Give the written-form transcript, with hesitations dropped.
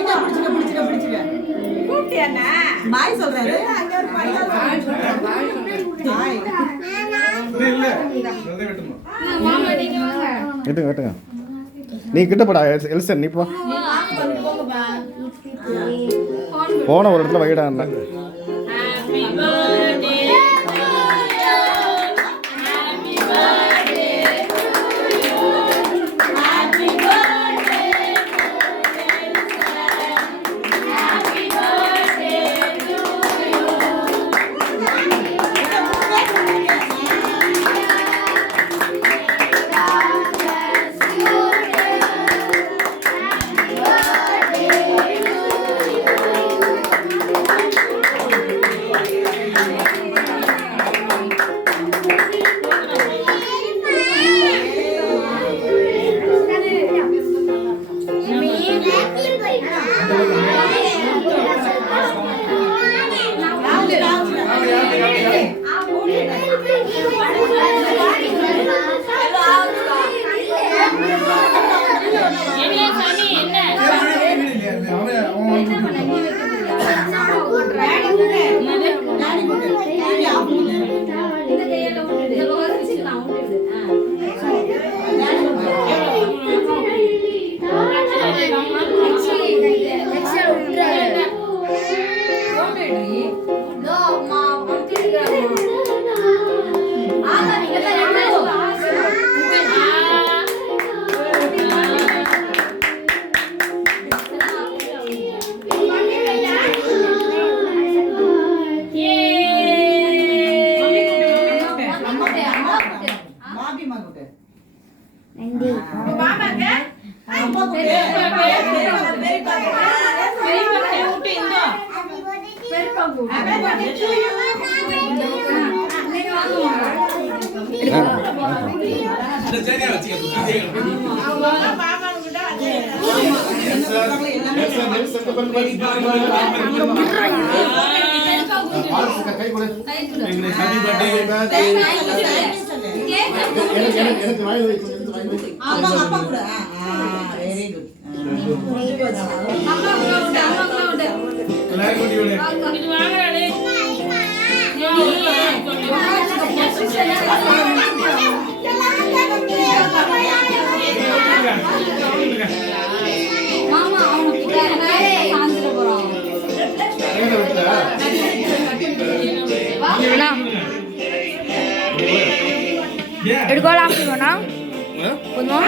டைட்டா பிடிச்சுக்க. கூப்பிட்டியாண்ணா? பாய் சொல்றாரு. அங்க ஒரு பையன் பாய். இல்ல வெட்டுமா மாமா நீங்க வாங்க. வெட்டுங்க. நீ கிட்ட போடா எல்சன், நீ போ. போன ஒரு இடத்துல வைடா. Happy birthday to you. Happy birthday to you. Happy birthday to Elsa. Happy birthday to you. எடுக்கோலாம் போதுமா?